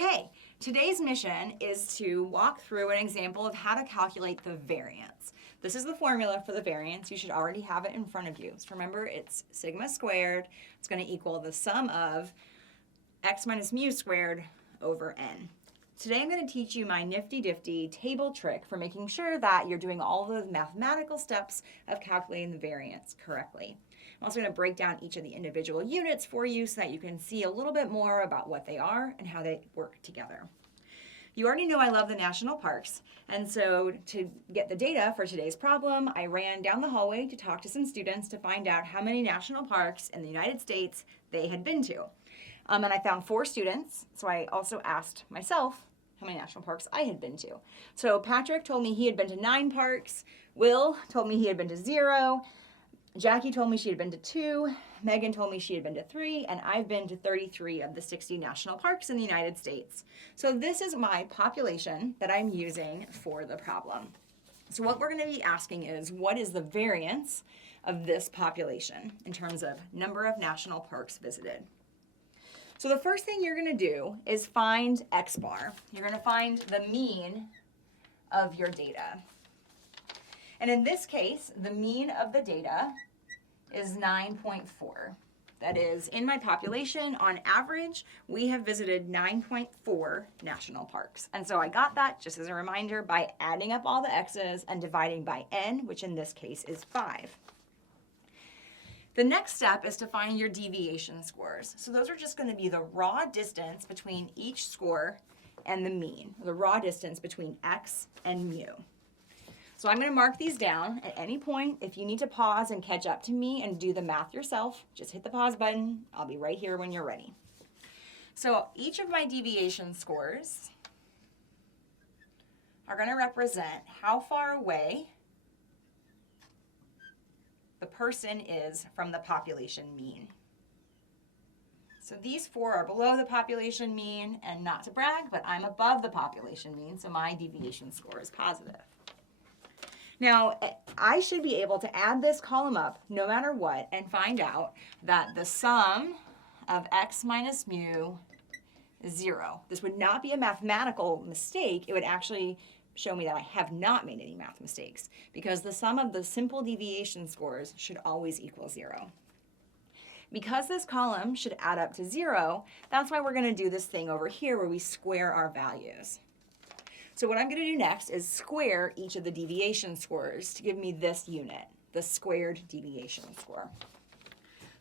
Okay, today's mission is to walk through an example of how to calculate the variance. This is the formula for the variance. You should already have it in front of you. So remember, it's sigma squared. It's going to equal the sum of x minus mu squared over n. Today I'm going to teach you my nifty-difty table trick for making sure that you're doing all the mathematical steps of calculating the variance correctly. I'm also going to break down each of the individual units for you so that you can see a little bit more about what they are and how they work together. You already know I love the national parks, and so to get the data for today's problem, I ran down the hallway to talk to some students to find out how many national parks in the United States they had been to. And I found 4 students, so I also asked myself how many national parks I had been to. So Patrick told me he had been to 9 parks, Will told me he had been to 0, Jackie told me she had been to 2, Megan told me she had been to 3, and I've been to 33 of the 60 national parks in the United States. So this is my population that I'm using for the problem. So what we're going to be asking is, what is the variance of this population in terms of number of national parks visited? So the first thing you're going to do is find x bar. You're going to find the mean of your data. And in this case, the mean of the data is 9.4. That is, in my population, on average, we have visited 9.4 national parks. And so I got that, just as a reminder, by adding up all the x's and dividing by n, which in this case is 5. The next step is to find your deviation scores. So those are just going to be the raw distance between each score and the mean, the raw distance between x and mu. So I'm going to mark these down at any point. If you need to pause and catch up to me and do the math yourself, just hit the pause button. I'll be right here when you're ready. So each of my deviation scores are going to represent how far away the person is from the population mean. So these 4 are below the population mean, and not to brag, but I'm above the population mean, so my deviation score is positive. Now, I should be able to add this column up no matter what and find out that the sum of x minus mu is 0. This would not be a mathematical mistake. It would actually show me that I have not made any math mistakes, because the sum of the simple deviation scores should always equal 0. Because this column should add up to 0, that's why we're going to do this thing over here where we square our values. So what I'm going to do next is square each of the deviation scores to give me this unit, the squared deviation score.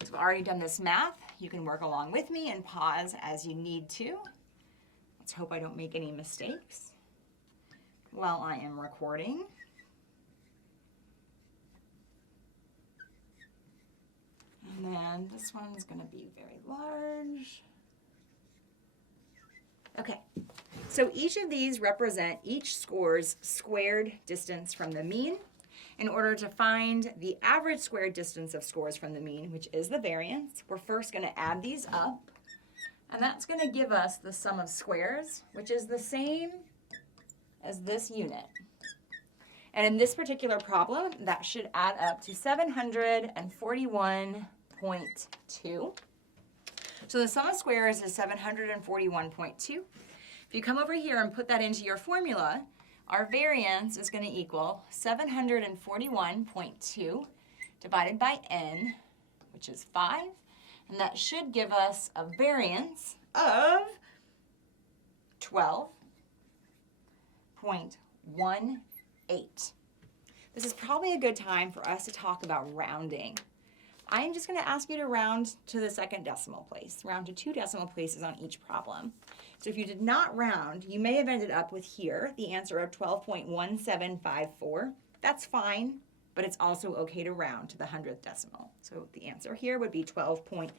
So I've already done this math. You can work along with me and pause as you need to. Let's hope I don't make any mistakes while I am recording. And then this one's going to be very large. Okay, so each of these represent each score's squared distance from the mean. In order to find the average squared distance of scores from the mean, which is the variance, we're first going to add these up, and that's going to give us the sum of squares, which is the same as this unit. And in this particular problem, that should add up to 741.2. So the sum of squares is 741.2. If you come over here and put that into your formula, our variance is going to equal 741.2 divided by n, which is 5. And that should give us a variance of 12.18. This is probably a good time for us to talk about rounding. I'm just going to ask you to round to the second decimal place, round to 2 decimal places on each problem. So if you did not round, you may have ended up with here the answer of 12.1754. That's fine, but it's also okay to round to the 100th decimal. So the answer here would be 12.18.